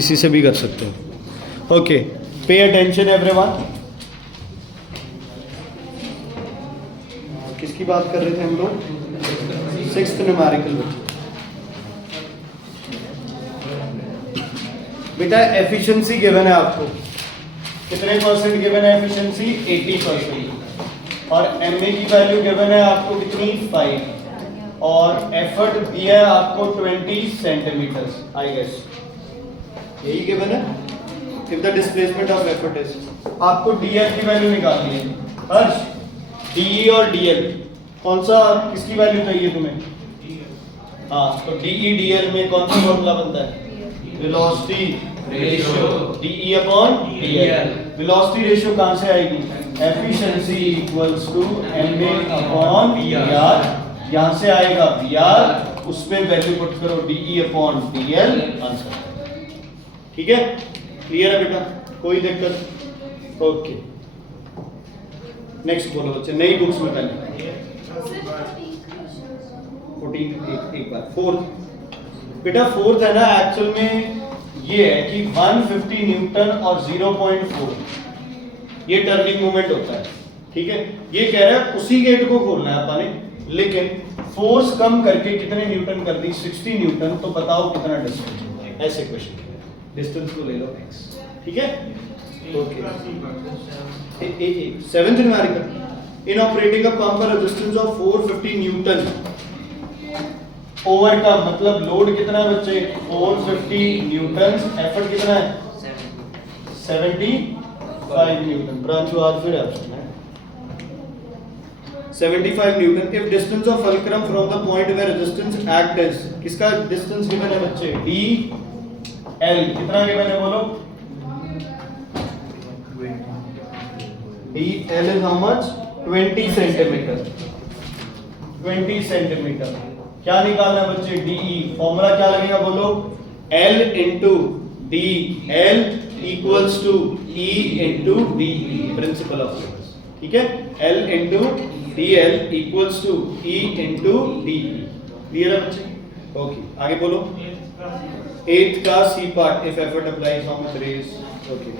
इसी से भी कर सकते हो। Okay, pay attention everyone. किसकी बात कर रहे थे हम लोग? Sixth numerical. बेटा एफिशिएंसी गिवन है आपको, कितने परसेंट गिवन है एफिशिएंसी? 80%। और एमए की वैल्यू गिवन है आपको कितनी? 5। और एफर्ट दिया है आपको 20 सेंटीमीटर, आई गेस यही गिवन है। If the displacement of effort is, आपको डीएल की वैल्यू निकालनी है। हर्ष, डीई और डीएल कौन सा, किसकी वैल्यू चाहिए तुम्हें? हाँ, तो डीई डीएल में कौन सा फॉर्मूला बनता है? Velocity ratio DE upon DL. Velocity ratio कहां से आएगी? Efficiency equals to MA upon VR. यहां से आएगा वीआर, उसमें वैल्यू पुट करो डीई अपॉन डीएल, आंसर। ठीक है, क्लियर है बेटा? कोई दिक्कत? ओके, नेक्स्ट बोलो बच्चे, नई बुक्स में पहले 14 एक बार। फोर्थ बेटा, फोर्थ है ना, एक्चुअल में ये है कि 150 न्यूटन और 0.4 ये टर्निंग मोमेंट होता है। ठीक है, ये कह रहा है उसी गेट को खोलना है अपन ने, लेकिन फोर्स कम करके कितने न्यूटन कर दी? 60 न्यूटन। तो बताओ कितना डिस्टेंस होता है? ऐसे क्वेश्चन, डिस्टेंस को ले लो x। ठीक है, okay. 7th numerical, in operating a pump resistance of 450 Newton over का मतलब लोड कितना है बच्चे? 450 न्यूटन। एफर्ट कितना है? 75 न्यूटन। ब्रांचो आज फिर ऑप्शन है 75 newton. If distance of fulcrum from the point where resistance act as, किसका डिस्टेंस गिवन है बच्चे? D L. कितना गिवन है बोलो? D L is how much? 20 centimetre. 20 centimetre. क्या निकालना है बच्चे? डीई। फॉर्मूला क्या लगेगा बोलो? L into D L equals to E into DE, principle of force. ठीक है, L into D L equals to E into DE. Clear है बच्चे? ओके, आगे बोलो। 8th का C part, if effort applies how much raise. Okay,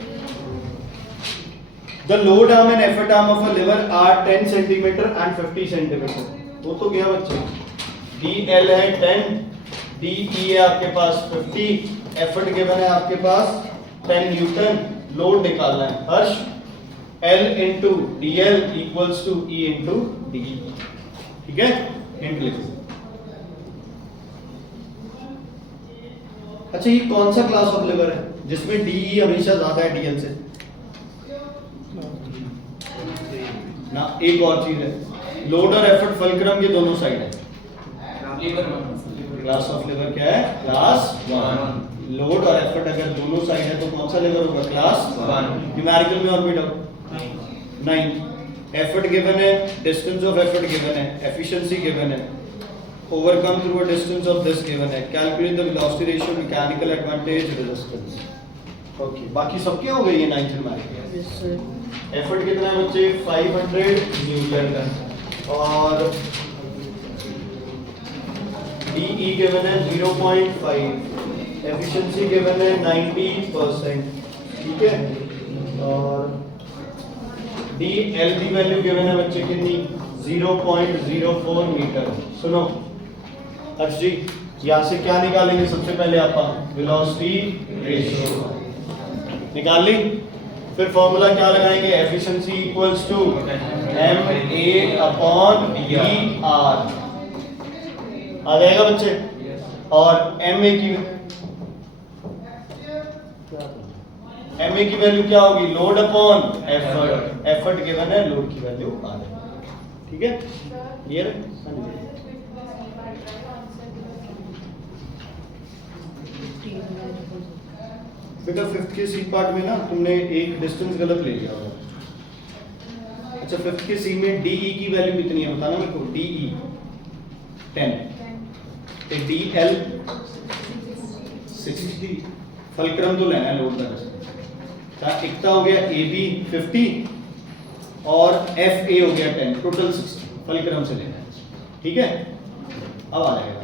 the load arm and effort arm of a lever are 10 centimetre and 50 centimetre. वो तो गया बच्चे, DL है 10, DE है आपके पास 50, एफर्ट गिवन है आपके पास 10 न्यूटन, लोड निकालना है। Harsh, L into DL equals to E into DE। ठीक है, हिंट लिखो। अच्छा, ये कौन सा क्लास ऑफ लिवर है जिसमें DE हमेशा ज्यादा है DL से? ना, एक और चीज है, लोड और एफर्ट फल्क्रम के दोनों साइड है। क्लास ऑफ लिवर क्या है? क्लास 1। लोड और एफर्ट अगर दोनों साइड है तो कौन सा लिवर होगा? क्लास 1। न्यूमेरिकल में और भी डाउट? 9। एफर्ट गिवन है, डिस्टेंस ऑफ एफर्ट गिवन है, एफिशिएंसी गिवन है, overcome through a distance of this given है, calculate the velocity ratio, mechanical advantage, resistance. Okay, बाकी सबके हो गई है 9th न्यूमेरिकल। एफर्ट कितना है बच्चे? 500 न्यूटन। और DE गिवन है 0.5, एफिशिएंसी गिवन है 90%। ठीक है, और DL की वैल्यू गिवन है बच्चे कितनी? 0.04 मीटर। सुनो हर्ष जी, यहाँ से क्या निकालेंगे सबसे पहले? आप वेलोसिटी रेशियो निकाल ली, फिर फॉर्मूला क्या लगाएंगे? Efficiency equals to MA upon VR आ जाएगा बच्चे। और MA की वैल्यू क्या होगी? Load upon effort. Effort given है, लोड की वैल्यू आ जाएगी। ठीक है, क्लियर है? बेटा 5th के सी पार्ट में ना तुमने एक डिस्टेंस गलत ले लिया होगा। अच्छा, 5th के सी में DE की वैल्यू कितनी है बताना मेरे को? DE 10, DL 60। फलक्रम तो लेना है लोड का डिस्टेंस। इतना हो गया AB 50 और FA हो गया 10, टोटल 60 फलक्रम से लेना है। ठीक है, अब आ जाएगा।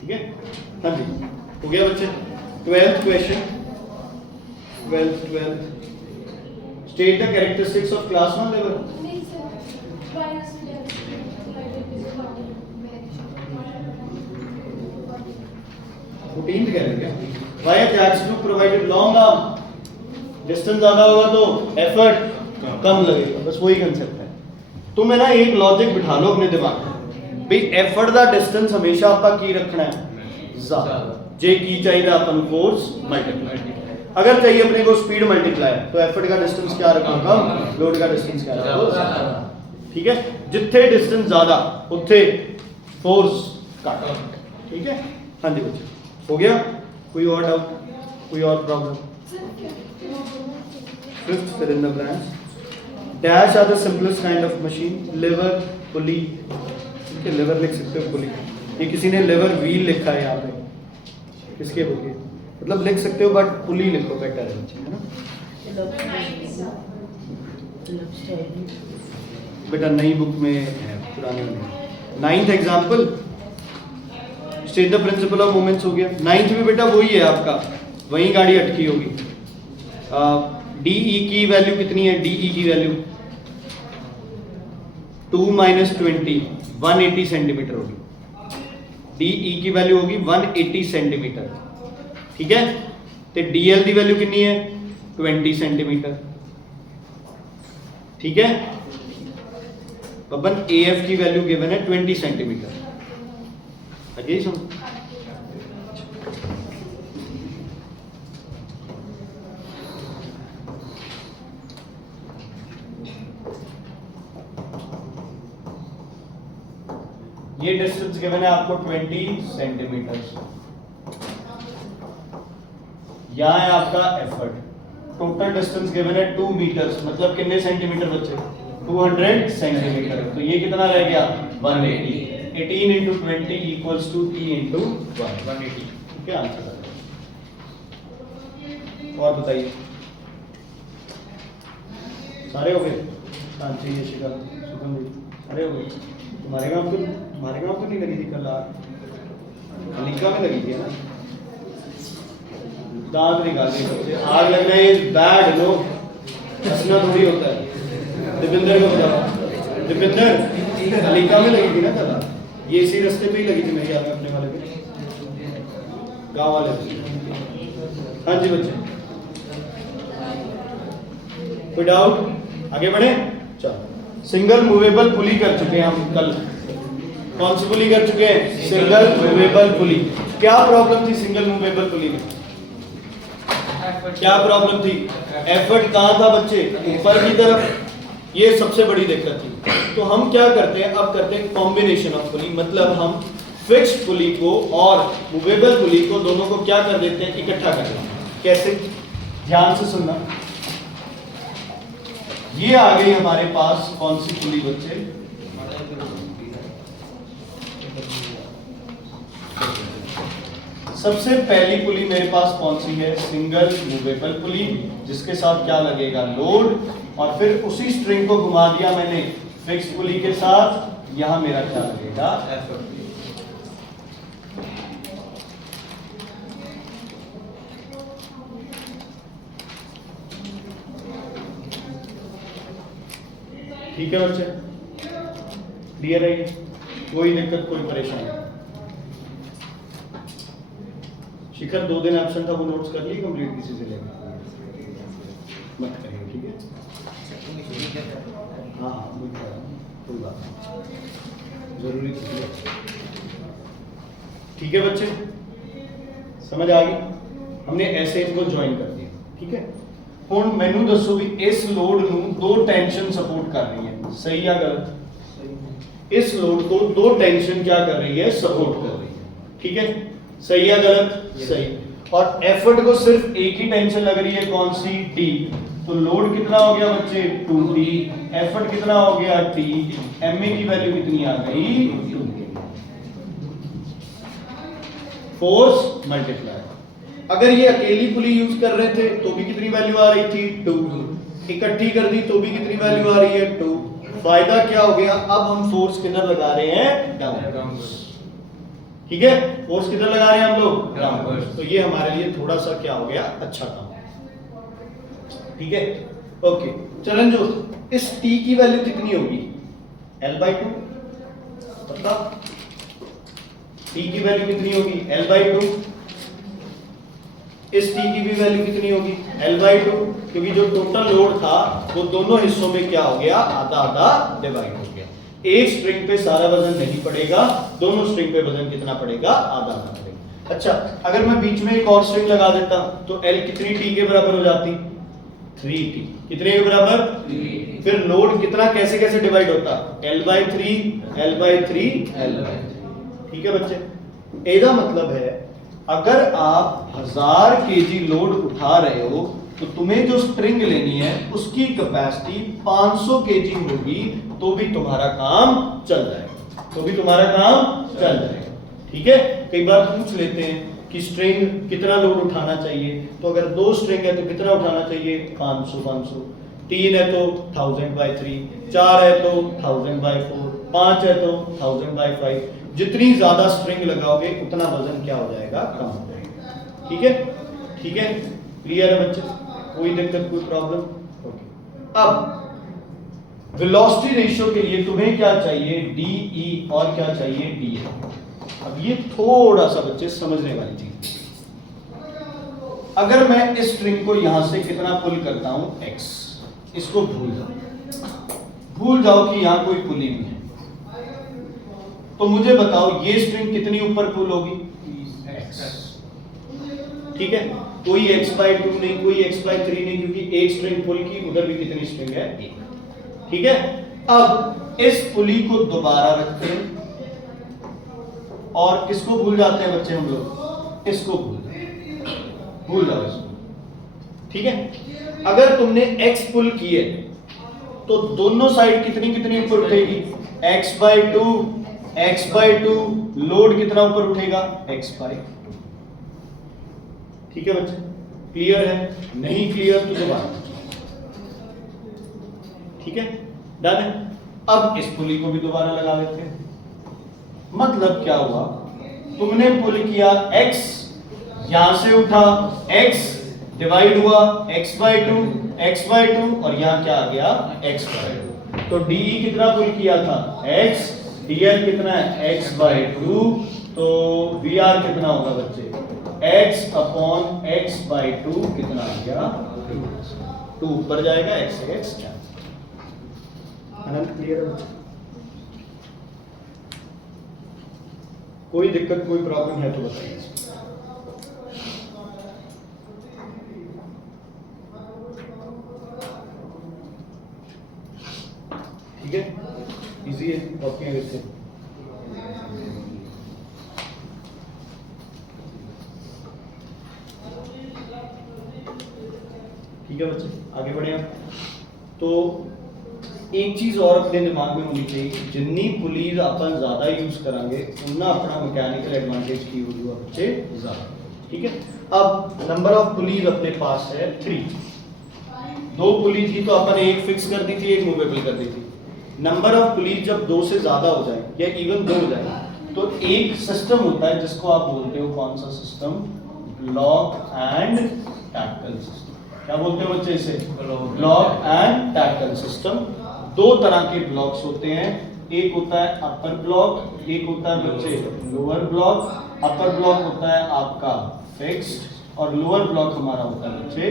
ठीक है, हाँ जी, हो गया बच्चे? 12th question. 12th. State the characteristics of class 1 level. नहीं sir, y is divided is 40. 14th कह रहे क्या? Why attached to provided long arm? Distance ज्यादा होगा तो एफर्ट कम लगेगा, बस वही कंसेप्ट है। तो मैं ना एक लॉजिक बिठा लो अपने दिमाग में, भाई एफर्ट दा डिस्टेंस हमेशा आपका की रखना है ज्यादा, जे की चाहिए अपन फोर्स मल्टीप्लाई। अगर चाहिए अपने को स्पीड मल्टीप्लाई तो एफर्ट का डिस्टेंस क्या रखो कम, लोड का डिस्टेंस क्या रखो ज्यादा। ठीक है, जितने डिस्टेंस ज्यादा उतने फोर्स कम। ठीक है, हाँ जी बच्चे, हो गया? कोई और डाउट, कोई और problem? Fifth, fill in the blanks. Dash are the simplest kind of machine. Lever, pulley. ठीक है, lever लिख सकते हो, pulley। ये किसी ने lever wheel लिखा है यहाँ पे, किसके बोलिए? मतलब लिख सकते हो बट pulley लिखो, बेटर है बच्चे, है ना? बेटा नई बुक में है, पुराने में नहीं। 9th example, state the principle of moments हो गया। 9th में बेटा वही है आपका, वही गाड़ी अटकी होगी। DE की वैल्यू कितनी है? DE की वैल्यू 2 - 20 180 सेंटीमीटर होगी। DE की वैल्यू होगी 180 सेंटीमीटर। ठीक है, तो DL की वैल्यू कितनी है? 20 सेंटीमीटर। ठीक है, अपन AF की वैल्यू गिवन है 20 सेंटीमीटर। आगे सुन, ये डिस्टेंस गिवन है आपको 20 सेंटीमीटर। यहाँ है आपका एफर्ट। टोटल डिस्टेंस गिवन है 2 मीटर्स, मतलब कितने सेंटीमीटर बच्चे? 200 सेंटीमीटर। तो ये कितना रह गया? 180। 18 × 20 इक्वल्स टू T × 180। ठीक है, आंसर। और बताइए, सारे हो गए? शांति, यशिका, सुगंध, सारे हो गए? तुम्हारे गांव तो नहीं लगी थी कल? अलीका में लगी थी ना? दांत निकाल के बच्चे, आग लगना इज बैड। नो, हंसना थोड़ी होता है। दीपिंदर को बताओ, दीपिंदर अलीका में लगी थी ना कल? ये इसी रास्ते पे ही लगी थी मेरे याद में, अपने वाले पे, गाँव वाले पे। हाँ जी बच्चे, कोई डाउट? आगे बढ़े, चलो। सिंगल मूवेबल पुली कर चुके हैं हम कल। कौन सी पुली कर चुके हैं? Single movable pulley. क्या प्रॉब्लम थी सिंगल मूवेबल पुली में? क्या प्रॉब्लम थी? एफर्ट कहाँ था बच्चे? ऊपर की तरफ। ये सबसे बड़ी दिक्कत थी। तो हम क्या करते हैं, अब करते हैं कॉम्बिनेशन ऑफ पुली, मतलब हम फिक्स्ड पुली को और मूवेबल पुली को दोनों को क्या कर देते हैं, इकट्ठा कर देते हैं। कैसे? ध्यान से सुनना। ये आ गई हमारे पास कौन सी पुली बच्चे? सबसे पहली पुली मेरे पास कौन सी है? सिंगल मूवेबल पुली, जिसके साथ क्या लगेगा? लोड। और फिर उसी स्ट्रिंग को घुमा दिया मैंने फिक्स्ड पुली के साथ, यहां मेरा क्या लगेगा? एफर्ट। ठीक है बच्चे, क्लियर है? कोई दिक्कत, कोई परेशानी? शिखर 2 दिन एब्सेंट था, वो नोट्स कर लिए कंप्लीट किसी से लेकर? मत करिए, ठीक है? हाँ हाँ, कोई बात नहीं, जरूरी है। ठीक है बच्चे, समझ आ गई? हमने ऐसे इनको ज्वाइन कर दिया। ठीक है, ਹੁਣ ਮੈਨੂੰ ਦੱਸੋ ਵੀ ਇਸ ਲੋਡ ਨੂੰ ਦੋ ਟੈਂਸ਼ਨ ਸਪੋर्ट कर रही है, सही या गलत? इस लोड को दो टेंशन क्या कर रही है? सपोर्ट कर रही है। ठीक है, सही या गलत? सही। और एफर्ट को सिर्फ एक ही टेंशन लग रही है, कौन सी? टी। तो लोड कितना हो गया बच्चे? 2T। एफर्ट कितना हो गया? T। एमए की वैल्यू कितनी आ गई? 2। Force multiply. अगर ये अकेली पुली यूज कर रहे थे तो भी कितनी वैल्यू आ रही थी? 2। इकट्ठी कर दी तो भी कितनी वैल्यू आ रही है? 2। फायदा क्या हो गया? अब हम फोर्स किधर लगा रहे हैं? डाउन। ठीक है, फोर्स कितना लगा रहे हैं हम लोग, ग्राउंड। तो ये हमारे लिए थोड़ा सा क्या हो गया, अच्छा काम। ठीक है, ओके। चलन जो इस T की वैल्यू कितनी होगी, L/2, मतलब T की वैल्यू कितनी होगी, L/2। इस T की भी वैल्यू कितनी होगी, L/2, क्योंकि जो टोटल लोड था वो दोनों हिस्सों में क्या हो गया, आधा आधा डिवाइड हो गया। एक स्ट्रिंग पे सारा वजन नहीं पड़ेगा, दोनों स्ट्रिंग पे वजन कितना पड़ेगा, आधा आधा पड़ेगा। अच्छा, अगर मैं बीच में एक और स्ट्रिंग लगा देता तो L कितनी T के बराबर हो जाती, 3T। कितने के बराबर, 3T। फिर लोड कितना कैसे कैसे डिवाइड होता, L/3 L/3 L/3। ठीक है बच्चे, ਇਹਦਾ मतलब है अगर आप 1000 kg लोड उठा रहे हो तो तुम्हें जो स्ट्रिंग लेनी है उसकी कैपेसिटी 500 kg होगी, तो भी तुम्हारा काम चल जाएगा, तो भी तुम्हारा काम चल जाएगा। ठीक है, कई बार पूछ लेते हैं कि स्ट्रिंग कितना लोड उठाना चाहिए, तो अगर 2 स्ट्रिंग है तो कितना उठाना चाहिए, 500 500, 3 है तो 1000/3, 4 है तो 1000/4, 5 है तो 1000/5। जितनी ज्यादा स्ट्रिंग लगाओगे उतना वजन क्या हो जाएगा, कम हो जाएगा। ठीक है, ठीक है, क्लियर है बच्चे, कोई दिक्कत कोई प्रॉब्लम। ओके, अब वेलोसिटी रेशियो के लिए तुम्हें क्या चाहिए, DE और क्या चाहिए, DL। अब ये थोड़ा सा बच्चे समझने वाली चीज। अगर मैं इस स्ट्रिंग को यहां से कितना पुल करता हूं, X, इसको भूल जाओ कि यहां कोई पुली भी है, तो मुझे बताओ ये स्ट्रिंग कितनी ऊपर पुल होगी, X। ठीक है, कोई X/2 नहीं, कोई X/3 नहीं, क्योंकि एक स्ट्रिंग पुल की, उधर भी कितनी स्ट्रिंग है, एक। ठीक है, अब इस पुली को दोबारा रखते हैं और किसको भूल जाते हैं बच्चे हम लोग, इसको भूल जाओ इसको। ठीक है, अगर तुमने X पुल किए तो दोनों साइड कितनी कितनी ऊपर उठेगी, X/2 X/2, लोड कितना ऊपर उठेगा, X/2। ठीक है बच्चे, क्लियर है, नहीं क्लियर तो दोबारा। ठीक है, डन है। अब इस पुली को भी दोबारा लगा लेते हैं। मतलब क्या हुआ, तुमने पुल किया X, यहां से उठा X, डिवाइड हुआ X/2 और यहां क्या आ गया, X/2। तो DE कितना पुल किया था, X, DL कितना है, X/2, तो VR कितना होगा बच्चे, X/X/2 कितना आ गया, 2 ऊपर जाएगा, X से X क्या, अनंत क्लियर है। कोई दिक्कत कोई प्रॉब्लम है तो बताइए। ठीक है, इजी है, कॉपी है वैसे। ठीक है बच्चे, आगे बढ़े हम। तो एक चीज और अपने दिमाग में होनी चाहिए, जितनी पुलीज अपन ज्यादा यूज करेंगे उतना अपना मैकेनिकल एडवांटेज की होगी बच्चे ज्यादा। ठीक है, अब नंबर ऑफ पुलीज अपने पास है 3। 2 पुली थी तो अपन एक फिक्स कर दी थी, एक मूवेबल कर दी थी। नंबर ऑफ पुलीज जब 2 से ज्यादा हो जाए या इवन 2 हो जाए तो एक सिस्टम होता है जिसको आप बोलते हो, कौन सा system, block and tackle system. क्या बोलते हो बच्चे इसे, ब्लॉक एंड टैकल सिस्टम। 2 तरह के ब्लॉक्स होते हैं, एक होता है अपर ब्लॉक, एक होता है बच्चे लोअर ब्लॉक। अपर ब्लॉक होता है आपका फिक्स्ड और लोअर ब्लॉक हमारा होता है बच्चे।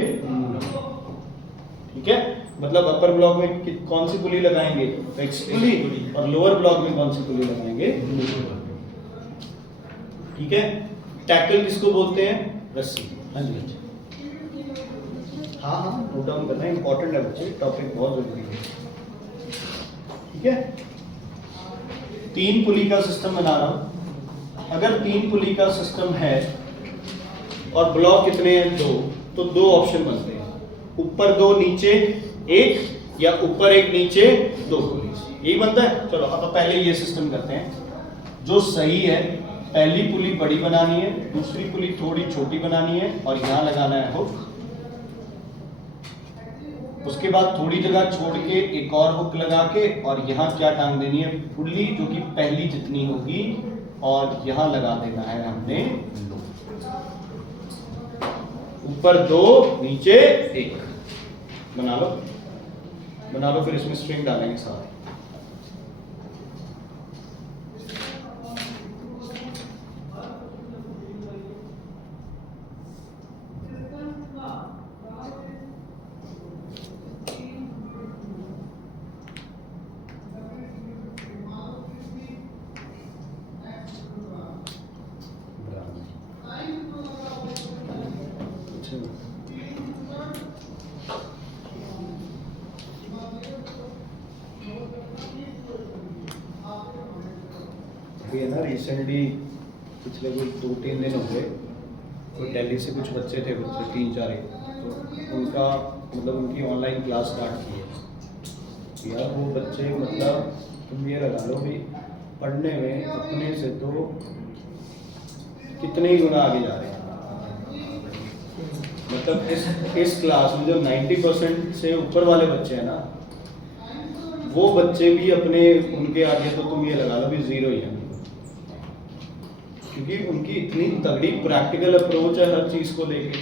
ठीक है, मतलब अपर ब्लॉक में कौन सी पुली लगाएंगे, फिक्स्ड पुली, और लोअर ब्लॉक में कौन सी पुली लगाएंगे। ठीक है, टैकल किसको बोलते हैं, रस्सी। हाँ जी बच्चे, हाँ नोट डाउन करना है, इंपॉर्टेंट है बच्चे, टॉपिक बहुत जरूरी है। ठीक है, 3 पुली का सिस्टम बना रहा हूं। अगर 3 पुली का सिस्टम है और ब्लॉक कितने हैं, 2, तो 2 ऑप्शन बनते हैं, ऊपर 2 नीचे 1, या ऊपर 1 नीचे 2 पुली, यही बनता है। चलो अब पहले ये सिस्टम करते हैं जो सही है। पहली पुली बड़ी बनानी है, दूसरी पुली थोड़ी छोटी बनानी है और यहां लगाना है हुक। उसके बाद थोड़ी जगह छोड़ के एक और हुक लगा के और यहाँ क्या टांग देनी है, पुली जो कि पहली जितनी होगी और यहाँ लगा देना है हमने ऊपर 2 नीचे 1। बना लो, फिर इसमें स्ट्रिंग डालेंगे साथ। अभी है ना, रिसेंटली पिछले कुछ 2-3 दिन हो गए, तो दिल्ली से कुछ बच्चे 3-4 तो उनका मतलब उनकी ऑनलाइन क्लास स्टार्ट की है यार। वो बच्चे मतलब तुम ये लगा लो भी पढ़ने में अपने से तो कितने ही गुना आगे जा रहे हैं। मतलब इस क्लास में जो 90% से ऊपर वाले बच्चे हैं ना, वो बच्चे भी अपने उनके आगे तो तुम ये लगा लो भी 0 ही है, क्योंकि उनकी इतनी तगड़ी प्रैक्टिकल अप्रोच है हर चीज़ को लेके।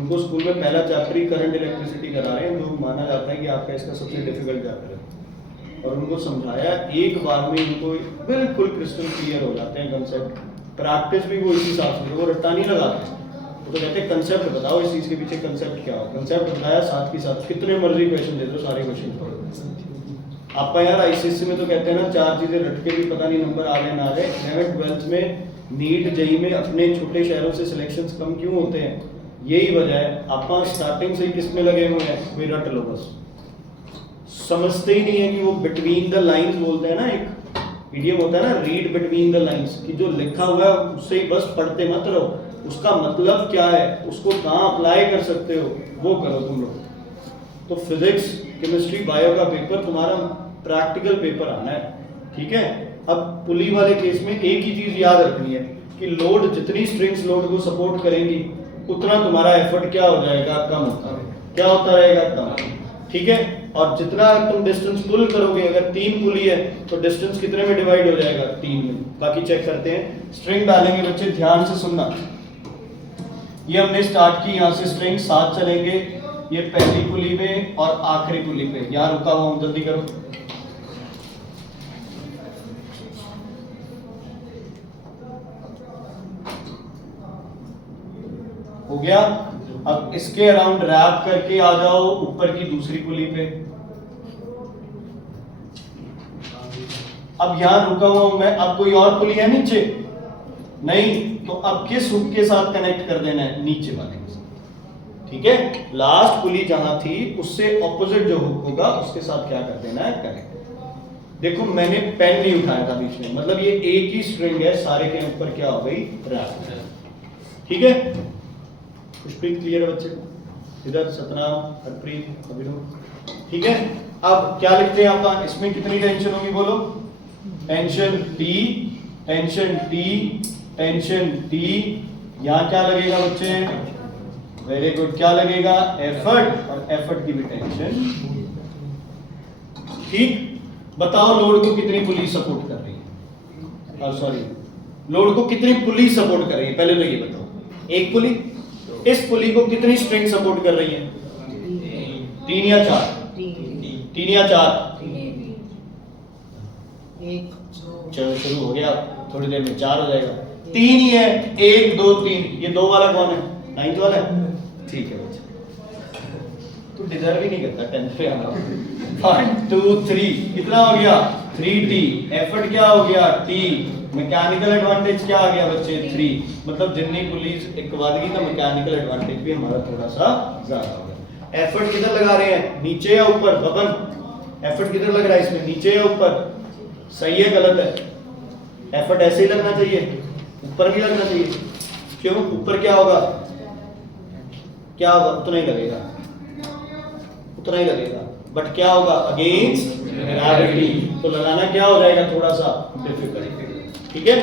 उनको स्कूल में पहला चैप्टर ही करंट इलेक्ट्रिसिटी करा रहे हैं, जो माना जाता है कि आपका इसका सबसे डिफिकल्ट चैप्टर है, और उनको समझाया एक बार में, उनको बिल्कुल क्रिस्टल क्लियर हो जाते हैं कंसेप्ट। प्रैक्टिस भी वो इसी हिसाब से, वो रट्टा नहीं लगाते, वो तो कहते हैं कंसेप्ट बताओ, इस चीज़ के पीछे कंसेप्ट क्या हो। कंसेप्ट बताया, साथ के साथ कितने मर्जी क्वेश्चन दे दो, सारे क्वेश्चन पढ़ो। आपका यार आईसीएसई में तो कहते हैं ना 4 चीज़ें रट के भी पता नहीं नंबर आ गए ना आ गए। 11th-12th में नीट जेई में अपने छोटे शहरों से सिलेक्शंस कम क्यों होते हैं? यही वजह है, आप स्टार्टिंग से ही किस में लगे हुए हैं, वे रट लो बस। समझते ही नहीं है कि वो बिटवीन द लाइंस बोलते हैं ना, एक इडियम होता है ना, रीड बिटवीन द लाइंस, कि जो लिखा हुआ है उससे ही बस पढ़ते मत रहो, उसका मतलब क्या है, उसको कहाँ अप्लाई कर सकते हो वो करो तुम लोग। तो फिजिक्स, केमिस्ट्री, बायो का पेपर तुम्हारा प्रैक्टिकल पेपर आना है, ठीक है। अब पुली वाले केस में एक ही चीज याद रखनी है कि लोड, जितनी स्ट्रिंग्स लोड को सपोर्ट करेंगी उतना तुम्हारा एफर्ट क्या हो जाएगा, कम होता है। क्या होता रहेगा, कम, ठीक है। और जितना तुम डिस्टेंस पुल करोगे, अगर 3 पुली है तो डिस्टेंस कितने में डिवाइड हो जाएगा, 3 में। बाकी चेक करते हैं, स्ट्रिंग डालेंगे बच्चे, ध्यान से सुनना। ये हमने स्टार्ट की, यहाँ से स्ट्रिंग 7 चलेंगे, ये पहली पुली में और आखिरी पुली पे। यहाँ रुका हुआ हूं, जल्दी करो। हो गया। अब इसके अराउंड रैप करके आ जाओ ऊपर की दूसरी पुली पे। अब यहां रुका हुआ हूं मैं, अब कोई और पुली है नीचे नहीं, तो अब किस हुक के साथ कनेक्ट कर देना है, नीचे वाले के साथ, ठीक है। लास्ट पुली जहां थी उससे ऑपोजिट जो हुक होगा उसके साथ क्या कर देना है, कनेक्ट। देखो मैंने पेन नहीं उठाया था बीच में, मतलब ये एक ही स्ट्रिंग है, सारे के ऊपर क्या हो गई, रैप, ठीक है। खुशप्रीत क्लियर है बच्चे, इधर सतनाम, हरप्रीत, अभिनव, ठीक है। अब क्या लिखते हैं आप, इसमें कितनी टेंशन होगी बोलो, tension T, tension T, tension T. यहां क्या लगेगा बच्चे, वेरी गुड, क्या लगेगा, एफर्ट, और एफर्ट की भी टेंशन, ठीक। बताओ लोड को कितनी पुली सपोर्ट कर रही है, सॉरी, लोड को कितनी पुली सपोर्ट कर रही है, पहले तो ये बताओ। एक पुली, इस पुली को कितनी स्ट्रिंग सपोर्ट कर रही है, 3 या 4, 3 या 4, चलो शुरू हो गया, थोड़ी देर में 4 हो जाएगा। 3 ही है, 1 2 3, ये 2 वाला कौन है, 9th वाला है, ठीक है बच्चे, तू डिजर्व ही नहीं करता 10th पे आना। 1 2 3 कितना हो गया, 3t, एफर्ट क्या हो गया, t, मैकेनिकल एडवांटेज क्या आ गया बच्चे, 3। मतलब जितनी पुलिस एक बाद की, तो मैकेनिकल एडवांटेज भी हमारा थोड़ा सा ज्यादा हो गया। एफर्ट किधर लगा रहे हैं, नीचे या ऊपर, बबन एफर्ट किधर लग रहा है इसमें, नीचे या ऊपर, सही है गलत है, एफर्ट ऐसे ही लगना चाहिए, ऊपर भी लगना चाहिए, क्यों, ऊपर क्या होगा, क्या होगा, उतना ही लगेगा, उतना ही लगेगा, बट क्या होगा, अगेंस्ट ग्रेविटी, तो लगाना क्या हो जाएगा, थोड़ा सा डिफिकल्ट, ठीक है।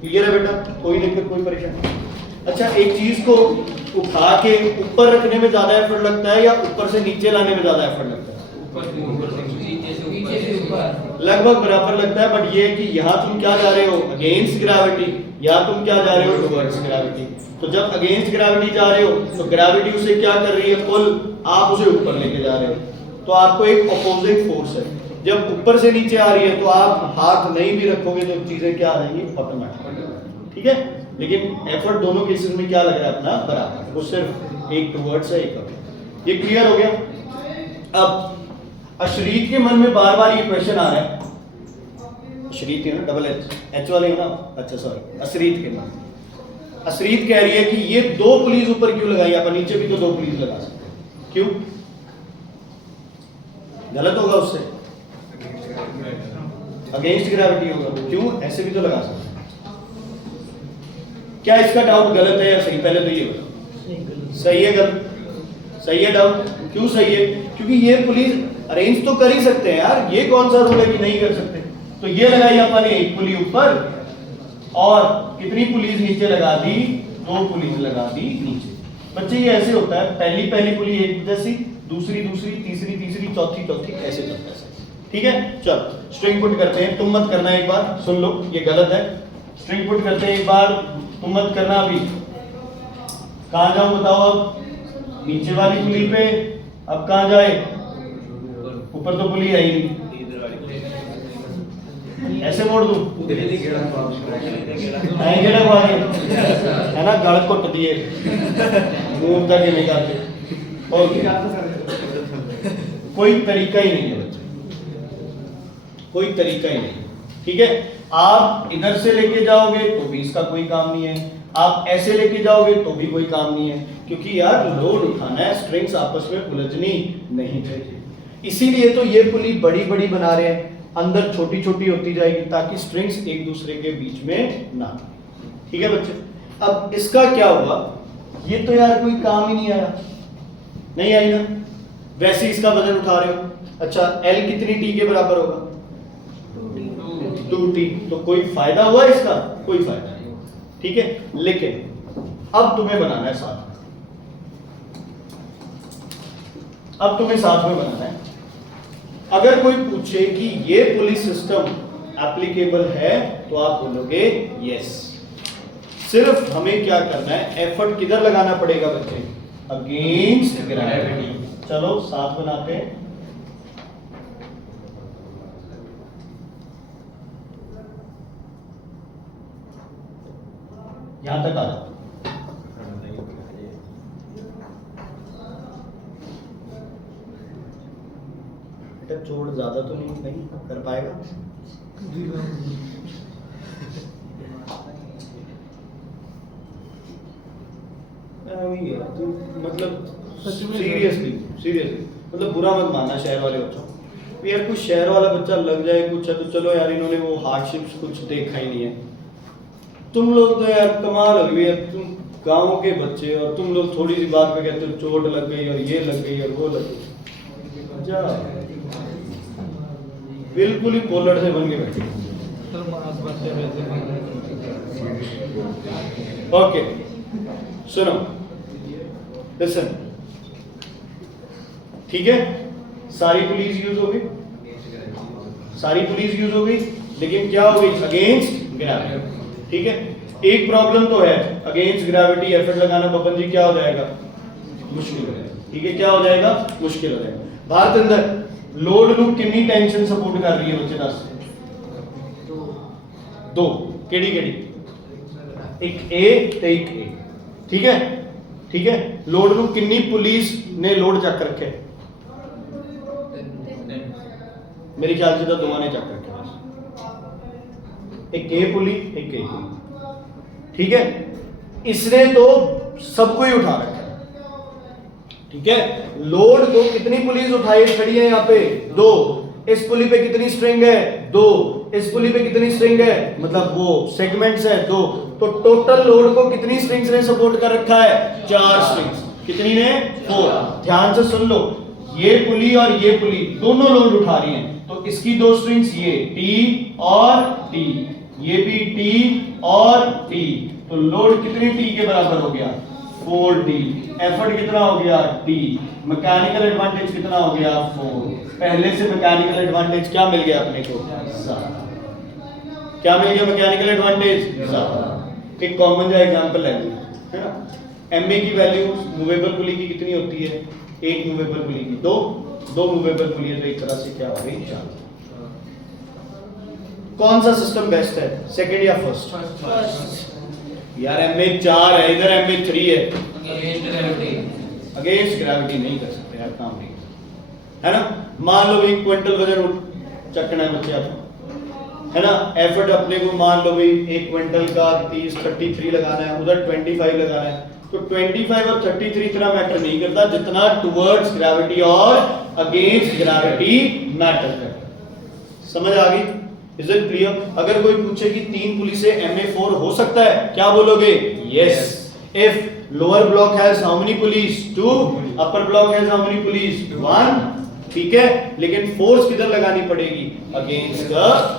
क्लियर है बेटा, कोई दिक्कत, कोई परेशानी। अच्छा, एक चीज को उठा के ऊपर रखने में ज्यादा एफर्ट लगता है या ऊपर से नीचे लाने में ज्यादा एफर्ट लगता है, लगभग बराबर लगता है, बट ये है कि यहाँ तुम क्या जा रहे हो अगेंस्ट ग्रेविटी, यहाँ तुम क्या जा रहे हो टुवर्ड्स ग्रेविटी। तो जब अगेंस्ट ग्रेविटी जा रहे हो तो ग्रेविटी उसे क्या कर रही है पुल, आप उसे ऊपर लेके जा रहे हो, तो आपको एक अपोजिट फोर्स है। जब ऊपर से नीचे आ रही है तो आप हाथ नहीं भी रखोगे तो चीजें क्या आ जाएंगी ऑटोमेटिक, ठीक है। लेकिन एफर्ट दोनों केसेस में क्या लग रहा है अपना बराबर, वो सिर्फ एक टुवर्ड्स है एक अप। ये क्लियर हो गया। अब अशरीत के मन में बार बार ये क्वेश्चन आ रहा है, अशरीत है ना, डबल एच वाले ना, अच्छा सॉरी, अशरीत के मन, अशरीत कह रही है कि ये दो पुलिस ऊपर क्यों लगाई, आप नीचे भी तो दो पुलिस लगा सकते हैं, क्यों गलत होगा उससे, अगेंस्ट ग्रेविटी होगा, क्यों ऐसे भी तो लगा सकते हैं। क्या इसका डाउट गलत है या सही, पहले तो ये बताओ, सही है गलत, सही है डाउट, क्यों सही है, क्योंकि ये पुलिस अरेंज तो कर ही सकते हैं यार, ये कौन सा रूल है कि नहीं कर सकते। तो ये लगाई अपन ने एक पुली ऊपर और कितनी पुलिस नीचे लगा दी, दो पुलिस लगा दी नीचे। बच्चे ये ऐसे होता है, पहली पहली पुली एक जैसी, दूसरी दूसरी, तीसरी तीसरी, चौथी चौथी, ऐसे चलता है, ठीक है। चलो स्ट्रिंग पुट करते हैं, तुम मत करना, एक बार सुन लो ये गलत है। स्ट्रिंग पुट करते हैं एक बार, तुम मत करना। अभी कहां जाऊं बताओ, अब नीचे वाली पुली पे, अब कहां जाए, ऊपर तो पुली है ही नहीं, ऐसे मोड़ दूं है ना, गड़ कुट दिए मुंह तक ही निकालते, कोई तरीका ही नहीं है बच्चे, कोई तरीका ही नहीं, ठीक है। आप इधर से लेके जाओगे तो भी इसका कोई काम नहीं है, आप ऐसे लेके जाओगे तो भी कोई काम नहीं है, क्योंकि यार लोड उठाना है, स्ट्रिंग्स आपस में उलझनी नहीं चाहिए। इसीलिए तो ये पुली बड़ी बड़ी बना रहे हैं, अंदर छोटी छोटी होती जाएगी ताकि स्ट्रिंग्स एक दूसरे के बीच में ना, ठीक है बच्चे। अब इसका क्या हुआ, ये तो यार कोई काम ही नहीं आया, नहीं आई ना, वैसे इसका वजन उठा रहे हो। अच्छा L कितनी T के बराबर होगा, 2T, तो कोई फायदा हुआ इसका, कोई फायदा नहीं, ठीक है। लेकिन अब तुम्हें बनाना है साथ में, अब तुम्हें साथ में बनाना है। अगर कोई पूछे कि ये पुलिस सिस्टम एप्लीकेबल है तो आप बोलोगे यस। सिर्फ हमें क्या करना है, एफर्ट किधर लगाना पड़ेगा बच्चे, अगेंस्ट ग्रेविटी। चलो साथ बनाते हैं। यहां तक आ जाओ, चोट ज्यादा तो नहीं कर पाएगा, मतलब सीरियसली मतलब बुरा मत मानना शहर वाले बच्चों, यार कुछ शहर वाला बच्चा लग जाए कुछ है तो चलो यार, इन्होंने वो हार्डशिप्स कुछ देखा ही नहीं है। तुम लोग तो यार कमाल हो गई है, तुम गाँव के बच्चे और तुम लोग थोड़ी सी बात पे कहते हो चोट लग गई और ये लग गई और वो लग गई, बिल्कुल ही पोलर से बन के बैठे। ओके सुनो, लिसन, ठीक है, सारी पुलिस यूज हो गई, सारी पुलिस यूज हो गई, लेकिन क्या हो गई, अगेंस्ट ग्रेविटी, ठीक है। एक प्रॉब्लम तो है, अगेंस्ट ग्रेविटी एफर्ट लगाना बबन जी क्या हो जाएगा, मुश्किल हो जाएगा, ठीक है, क्या हो जाएगा, मुश्किल हो जाएगा। भारत अंदर लोड लूप कितनी टेंशन सपोर्ट कर रही है बच्चे, 10 दो, केड़ी केड़ी, एक ए ते एक ए, ठीक है, ठीक है। लोड लूप कितनी पुलिस ने लोड चक रखे, मेरे ख्याल से तो दोनों ने चक रखे बस, एक ए पुली एक ए पुली, ठीक है। इसने तो सबको ही उठा रखा है, ठीक है। लोड को कितनी पुलिस उठाई खड़ी है यहाँ पे, 2, इस पुली पे कितनी स्ट्रिंग है, 2, इस पुली पे कितनी स्ट्रिंग है, मतलब वो सेगमेंट्स है 2, तो टोटल लोड को कितनी स्ट्रिंग्स ने सपोर्ट कर रखा है, 4 स्ट्रिंग्स, कितनी ने, 4। ध्यान से सुन लो, ये पुली और ये पुली दोनों लोड उठा रही हैं, तो इसकी 2 स्ट्रिंग्स ये T और T, ये भी T और T, तो लोड कितनी T के बराबर हो गया, 4T। एफर्ट कितना हो गया d, मैकेनिकल एडवांटेज कितना हो गया 4, पहले से मैकेनिकल एडवांटेज क्या मिल गया अपने को ज़्यादा, क्या मिल गया मैकेनिकल एडवांटेज ज़्यादा। एक कॉमन सा एग्जांपल है ना, एमए की वैल्यू मूवेबल पुली की कितनी होती है, एक मूवेबल पुली की, दो मूवेबल पुली है, तो एक तरह से क्या हो गई 4। कौन सा सिस्टम बेस्ट है, सेकंड या फर्स्ट? यार एमए 4 है, इधर एमए 3 है, अगेंस्ट ग्रेविटी नहीं कर सकते यार, काम नहीं है ना। मान लो 1 क्विंटल वजन चकना है बच्चे आपको, है ना, एफर्ट अपने को मान लो भाई 1 क्विंटल का 33 लगाना है, उधर 25 लगाना है, तो 25 और 33 इतना मैटर नहीं करता जितना टुवर्ड्स ग्रेविटी और अगेंस्ट ग्रेविटी मैटर करता है। समझ आ गई? Is it clear? अगर कोई पूछे कि 3 पुली से MA4 हो सकता है, क्या बोलोगे? Yes. If lower block has how many pulleys? 2, upper block has how many pulleys? 1, ठीक है, लेकिन फोर्स किधर लगानी पड़ेगी? Against the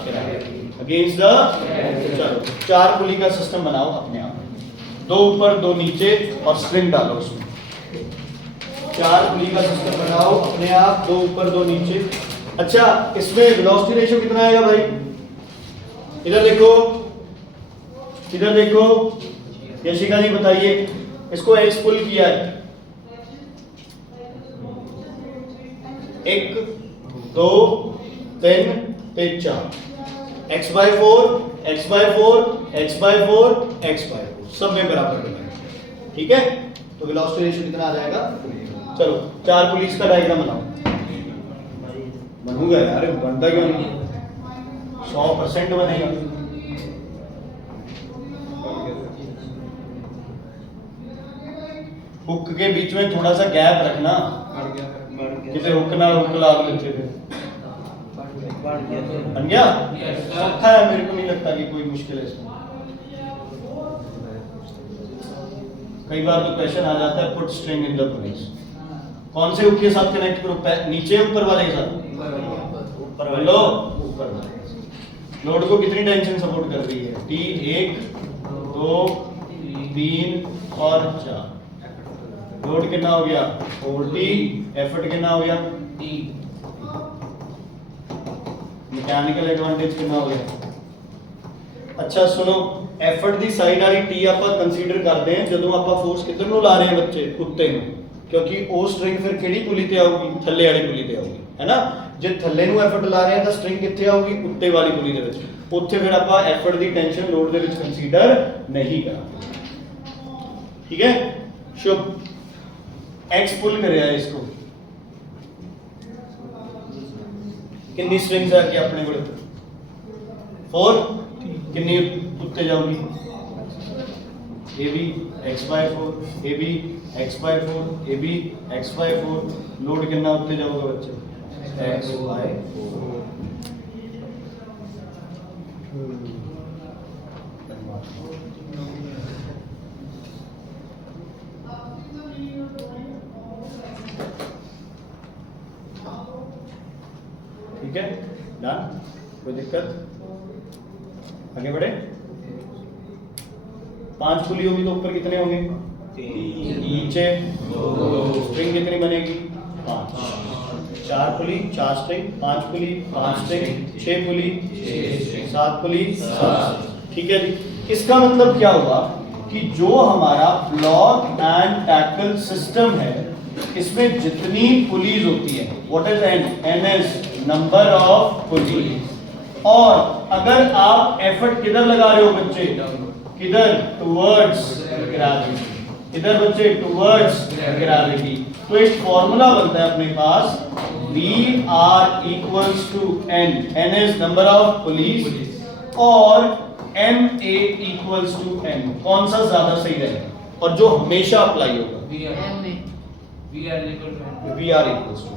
gravity, against the. चलो 4 पुली का सिस्टम बनाओ अपने आप, 2 ऊपर 2 नीचे और स्ट्रिंग डालो उसमें। 4 पुली का सिस्टम बनाओ अपने आप, 2 ऊपर 2 नीचे। अच्छा, इसमें वेलोसिटी रेशियो कितना आएगा भाई? इधर देखो, इधर देखो, यशिका जी बताइए, इसको एक्स पुल किया है, 1 2 3 4, x/4 x/4 x/4 x/4 सब में बराबर बनाएंगे, ठीक है। तो वेलोसिटी रेशियो कितना आ जाएगा? चलो 4 पुलिस का डायग्राम बनाओ। बनूंगा यार, बनता क्यों नहीं, 100% बनेगा। हुक के बीच में थोड़ा सा गैप रखना, किसे हुक ना हुक लाग लेते थे। बन गया? अच्छा है, मेरे को नहीं लगता कि कोई मुश्किल है इसमें। कई बार तो क्वेश्चन आ जाता है, put string in the police. कौन से हुक के साथ कनेक्ट करो? नीचे ऊपर वाले के साथ? ऊपर वाले, ऊपर वाले। लोड को कितनी टेंशन सपोर्ट कर रही है? T1 2 3 और 4। लोड कितना हो गया? 40, एफर्ट कितना हो गया? मैकेनिकल एडवांटेज कितना हो गया? अच्छा सुनो, एफर्ट दी साइड वाली टी ਆਪਾਂ ਕੰਸੀਡਰ ਕਰਦੇ ਹਾਂ ਜਦੋਂ ਆਪਾਂ ਫੋਰਸ ਕਿੱਧਰ ਨੂੰ ਲਾ ਰਹੇ ਹਾਂ ਬੱਚੇ? ਉੱਤੇ ਨੂੰ, ਕਿਉਂਕਿ ਉਹ ਸਟ੍ਰਿੰਗ ਫਿਰ ਕਿਹੜੀ ਪੁਲੀ ਤੇ ਆਊਗੀ? ਥੱਲੇ ਵਾਲੀ ਪੁਲੀ ਤੇ ਆਊਗੀ, ਹੈ ਨਾ। ਜੇ ਥੱਲੇ ਨੂੰ ਐਫਰਟ ਲਾ ਰਹੇ ਹਾਂ ਤਾਂ ਸਟ੍ਰਿੰਗ ਕਿੱਥੇ ਆਊਗੀ? ਉੱਤੇ ਵਾਲੀ ਪੁਲੀ ਦੇ ਵਿੱਚ। ਉੱਥੇ ਫਿਰ ਆਪਾਂ ਐਫਰਟ ਦੀ ਟੈਂਸ਼ਨ ਲੋਡ ਦੇ ਵਿੱਚ ਕੰਸੀਡਰ ਨਹੀਂ ਕਰਾਂਗੇ, ਠੀਕ ਹੈ। शुभ एक्स पुल कर रहा है इसको, कितनी स्ट्रिंग्स है कि अपने को 4, कितनी उत्ते जाऊंगी? AB x/4 AB x/4 AB x/4, load कितना उत्ते जाऊंगा बच्चे? x/4। ठीक है, डन, कोई दिक्कत? आगे बढ़े। 5 पुली होगी तो ऊपर कितने होंगे? 3, नीचे 2, स्ट्रिंग कितनी बनेगी? 5। 4 पुली 4 स्ट्रिंग, 5 पुली 5 स्ट्रिंग, 6 पुली 7 पुली 7। ठीक है जी। इसका मतलब क्या हुआ कि जो हमारा ब्लॉक एंड टैकल सिस्टम है, इसमें जितनी पुलीज होती है, what is an S number of pulleys. और अगर आप एफर्ट किधर लगा रहे हो बच्चे? किधर? Towards gravity. इधर बच्चे टुवर्ड्स ग्रेविटी। तो एक फॉर्मूला बनता है अपने पास, VR equals to N, N is number of pulleys, और MA इक्वल्स टू N। कौन सा ज्यादा सही रहेगा और जो हमेशा अप्लाई होगा? VR equals to.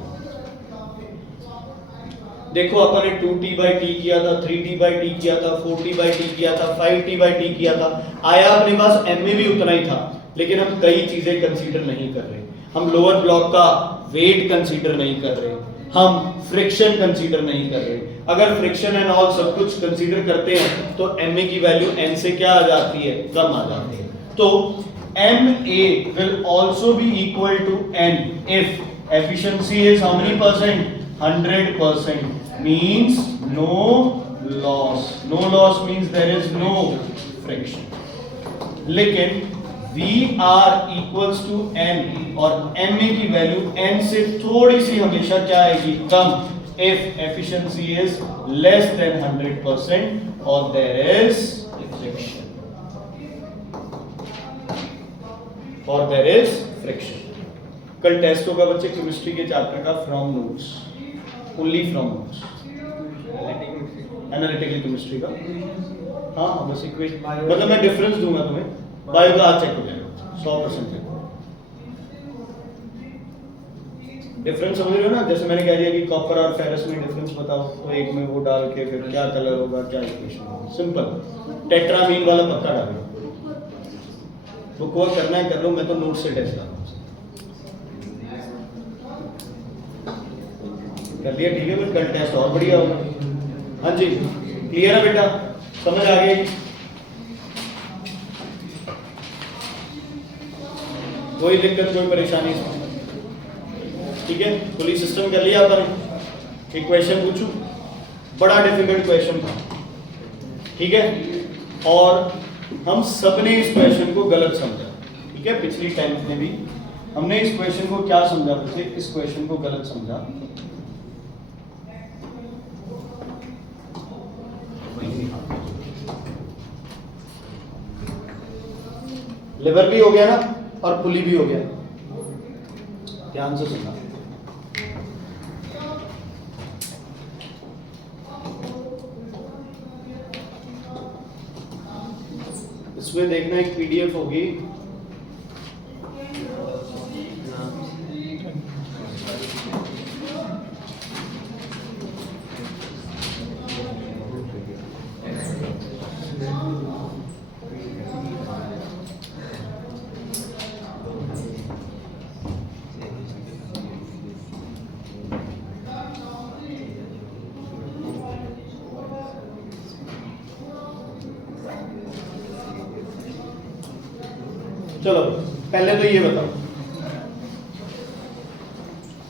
देखो अपन ने 2T/T किया था, 3T/T किया था, 4T/T किया था, 5T/T किया था, आया अपने पास MA भी उतना ही था। लेकिन हम कई चीजें कंसीडर नहीं कर रहे। हम लोअर ब्लॉक का वेट कंसीडर नहीं कर रहे, हम फ्रिक्शन कंसीडर नहीं कर रहे। अगर फ्रिक्शन एंड ऑल सब कुछ कंसीडर करते हैं तो MA की वैल्यू N से क्या आ जाती है? कम आ जाती है। तो MA will also be equal to N if efficiency is how many percent? 100%. Means no loss. No loss means there is no friction. लेकिन VR equals to N और MA की वैल्यू N से थोड़ी सी हमेशा क्या आएगी? कम. If efficiency is less than 100% or there is friction. और there is friction. कल टेस्ट होगा बच्चे केमिस्ट्री के चैप्टर का from notes, only from notes, analytical chemistry का. हाँ बस इक्वेशन मतलब मैं डिफरेंस दूंगा तुम्हें, बायो का आज चेक हो जाएगा 100% चेक. डिफरेंस समझ रहे हो ना? जैसे मैंने कह दिया कि कॉपर और फेरस में डिफरेंस बताओ, तो एक में वो डाल के फिर क्या कलर होगा, क्या इक्वेशन होगा. सिंपल. टेट्रामीन वाला पक्का डालो. बुक वर्क करना है कर लो, मैं तो नोट से टेस्ट कर लिया. ठीक है, फिर कल टेस्ट और बढ़िया होगा. हाँ जी, क्लियर है बेटा? समझ आ गई? कोई दिक्कत कोई परेशानी? ठीक है, फुली सिस्टम कर लिया आपने. एक क्वेश्चन पूछूं, बड़ा डिफिकल्ट क्वेश्चन था. ठीक है, और हम सबने इस क्वेश्चन को गलत समझा. ठीक है, पिछली 10th में भी हमने इस क्वेश्चन को क्या समझा बच्चे? इस क्वेश्चन को गलत समझा. लिवर भी हो गया ना और पुली भी हो गया. ध्यान से सुनना. इसमें देखना एक पीडीएफ होगी. चलो पहले तो ये बताओ,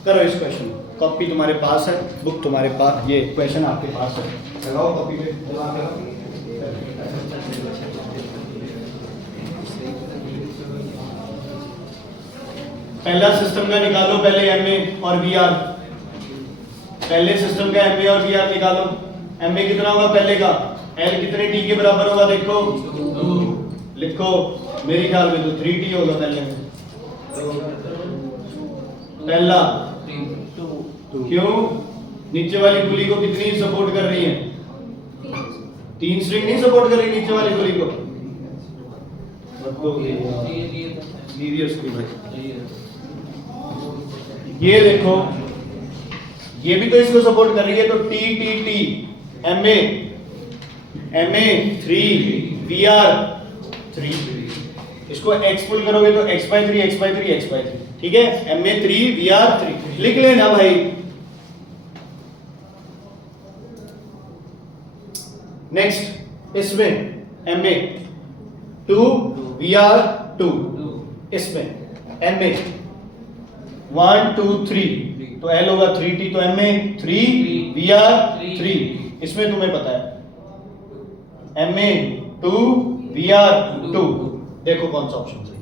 करो इस क्वेश्चन. कॉपी तुम्हारे पास है, बुक तुम्हारे पास, ये क्वेश्चन आपके पास है. लगाओ कॉपी पे. पहला सिस्टम का निकालो पहले MA और VR. पहले सिस्टम का MA और VR निकालो. MA कितना होगा पहले का? L कितने T के बराबर होगा? देखो लिखो. मेरे ख्याल में तो 3T होगा पहले में. पहला क्यों? नीचे वाली पुली को कितनी सपोर्ट कर रही है? 3 स्ट्रिंग नहीं सपोर्ट कर रही नीचे वाली पुली को. सीरियसली भाई, ये देखो, ये भी तो इसको सपोर्ट कर रही है. तो T MA 3 VR 3. इसको x पुल करोगे तो x/3 x/3 x/3. ठीक है, MA 3 VR 3 लिख लेना भाई. नेक्स्ट इसमें MA 2 VR 2. इसमें MA 1 2 3 तो L होगा 3T. तो MA 3 VR 3. इसमें तुम्हें पता है MA 2 VR 2. देखो कौन सा ऑप्शन सही.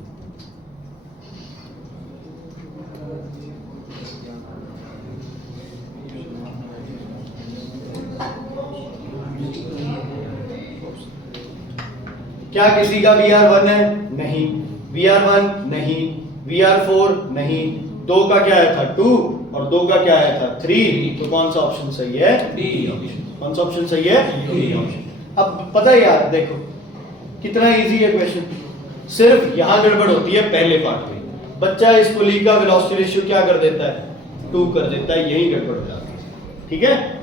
क्या किसी का VR1 है? नहीं. VR1 नहीं. VR4 नहीं. 2 का क्या आया था? 2 और 2 का क्या आया था? 3. तो कौन सा ऑप्शन सही है? D option. कौन सा ऑप्शन सही है? D option. अब पता है यार, देखो कितना इजी है क्वेश्चन. सिर्फ यहां गड़बड़ होती है पहले पार्ट में. बच्चा इस पुली का वेलोसिटी रेशियो क्या कर देता है? 2 कर देता है. यही गड़बड़ हो जाती है. ठीक है,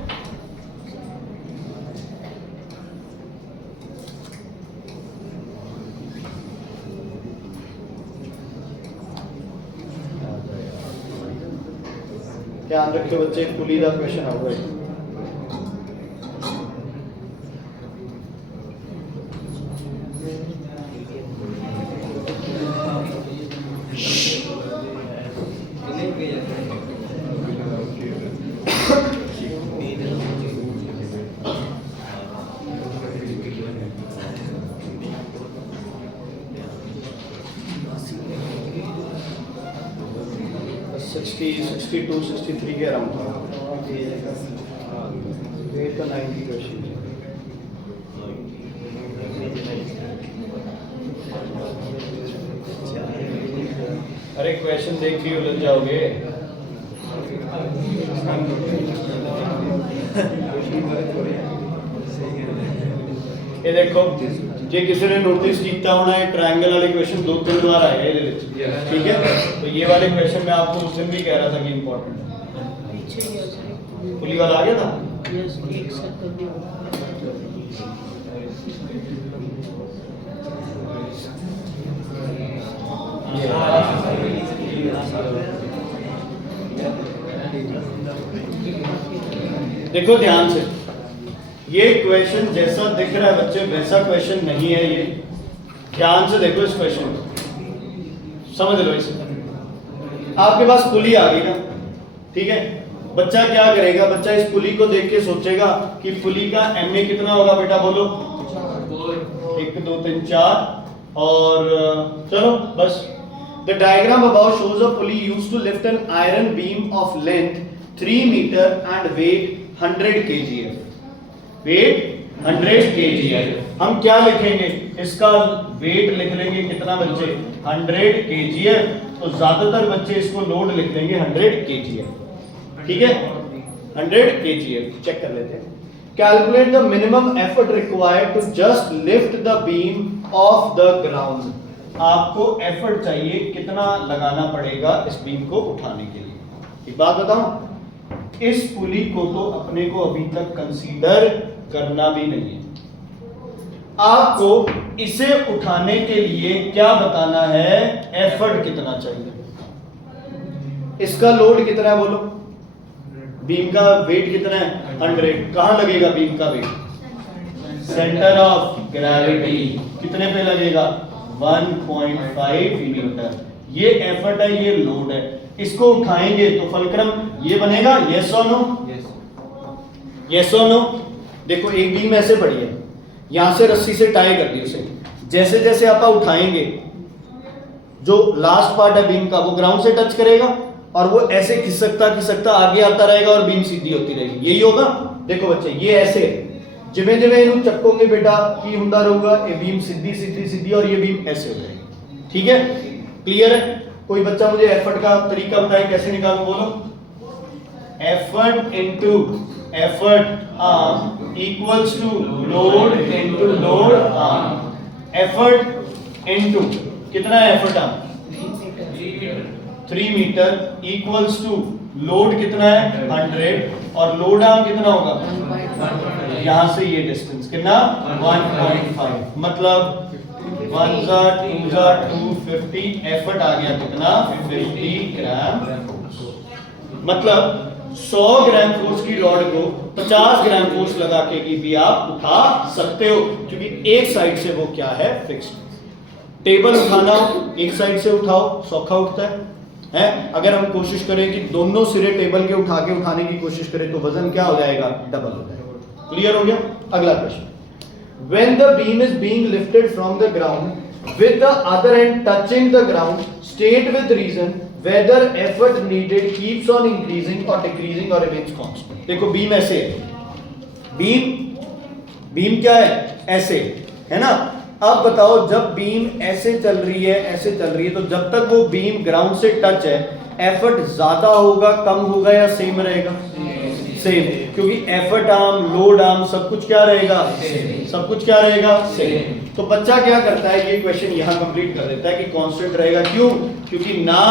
ध्यान रखियो बच्चे, पुली का क्वेश्चन आऊगा. 60, 62, 63 के अराउंड था। ये तो 90 क्वेश्चन। अरे क्वेश्चन देख के उलझ जाओगे। ये देखो, जे किसी ने नोटिस किया होना है, ट्रायंगल वाले क्वेश्चन 2-3 बार आए हैं ये, ठीक है। तो ये वाले क्वेश्चन मैं आपको उस दिन भी कह रहा था कि इंपॉर्टेंट है। पुली वाला आ गया था। देखो ध्यान से, ये क्वेश्चन जैसा दिख रहा है बच्चे वैसा क्वेश्चन नहीं है ये। ध्यान से देखो इस क्वेश्चन को, समझ लो इसे। आपके पास पुली आ गई ना, ठीक है। बच्चा क्या करेगा, बच्चा इस पुली को देख के सोचेगा कि पुली का MA कितना होगा बेटा, बोलो। 1 2 3 4 और चलो बस। The diagram above shows a pulley used to lift an iron beam of length 3 meter and weight 100 kgf. Weight 100 kgf. हम क्या लिखेंगे, इसका वेट लिख लेंगे कितना बच्चे, 100 kgf। तो ज्यादातर बच्चे इसको लोड लिख देंगे 100 kgf, ठीक है। 100 kgf चेक कर लेते हैं। Calculate the minimum effort required to just lift the beam off the ground. आपको एफर्ट चाहिए कितना लगाना पड़ेगा इस बीम को उठाने के लिए। एक बात बताऊं, इस पुली को तो अपने को अभी तक कंसीडर करना भी नहीं है। आपको इसे उठाने के लिए क्या बताना है, एफर्ट कितना चाहिए। इसका लोड कितना है बोलो, बीम का वेट कितना है 100। कहां लगेगा बीम का वेट, सेंटर ऑफ ग्रेविटी। कितने पे लगेगा, 1.5 मीटर। ये एफर्ट है, ये लोड है। इसको उठाएंगे तो फलक्रम ये बनेगा, यस और नो, यस और नो। देखो एक बीम ऐसे पड़ी है, यहां से रस्सी से टाई कर दी उसे। जैसे जैसे आप उठाएंगे, जो लास्ट पार्ट है बीम का वो ग्राउंड से टच करेगा और वो ऐसे खिसकता आगे आता रहेगा और बीम सीधी होती रहेगी। यही होगा। देखो बच्चे ये ऐसे जिमें जिमें इन्हें चक्कोगे बेटा की हुंदा रहूगा, ये बीम सीधी सीधी सीधी और ये बीम ऐसे हो जाएगी, ठीक है। क्लियर है। कोई बच्चा मुझे एफर्ट का तरीका बताए कैसे निकालूं, बोलो। Effort into effort arm equals to load into load arm. Effort into कितना है effort arm, 3 metre equals to load कितना है 100 और लोड आर्म कितना होगा, यहां से ये डिस्टेंस कितना 1.5, मतलब 1 ज़ा 2 ज़ा 250। एफर्ट आ गया कितना 50 ग्राम। मतलब 100 ग्राम फोर्स की रॉड को 50 ग्राम फोर्स लगा के भी आप उठा सकते हो, क्योंकि एक साइड से वो क्या है फिक्स्ड। टेबल उठाना हो एक साइड से उठाओ, सौखा उठता है। अगर हम कोशिश करें कि दोनों सिरे टेबल के उठाने की कोशिश करें तो वजन क्या हो जाएगा, डबल हो जाएगा। क्लियर हो गया। अगला question, when the beam is being lifted from the ground with the other end touching the ground, state with reason whether effort needed keeps on increasing or decreasing or remains constant। देखो beam ऐसे है, beam क्या है, ऐसे है ना। अब बताओ जब बीम ऐसे चल रही है तो जब तक वो बीम ग्राउंड से टच है एफर्ट ज्यादा होगा कम होगा या सेम रहेगा, सेम। क्योंकि एफर्ट आर्म लोड आर्म सब कुछ क्या रहेगा, सेम। तो बच्चा क्या करता है, ये क्वेश्चन यहां कंप्लीट कर देता है कि कांस्टेंट रहेगा। क्यों, क्योंकि ना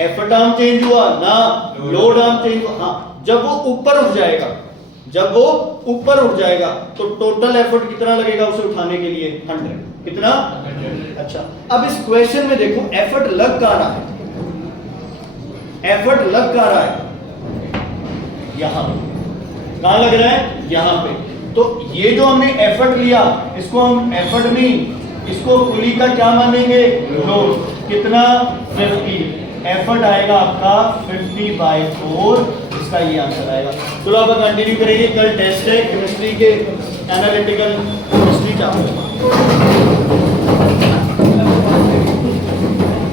एफर्ट आर्म चेंज हुआ ना लोड आर्म चेंज हुआ। हाँ, जब वो ऊपर उठ जाएगा तो टोटल एफर्ट कितना लगेगा उसे उठाने के लिए, 100। कितना, 100। अच्छा, अब इस क्वेश्चन में देखो एफर्ट लग कहां रहा है, यहां। कहां लग रहा है, यहां पे। तो ये जो हमने एफर्ट लिया इसको हम एफर्ट नहीं, इसको पुली का क्या मानेंगे, लोड। कितना 50। एफर्ट आएगा आपका 50/4, इसका ये आंसर आएगा। चलो अब कंटिन्यू करेंगे। कल टेस्ट है केमिस्ट्री के, एनालिटिकल केमिस्ट्री चैप्टर।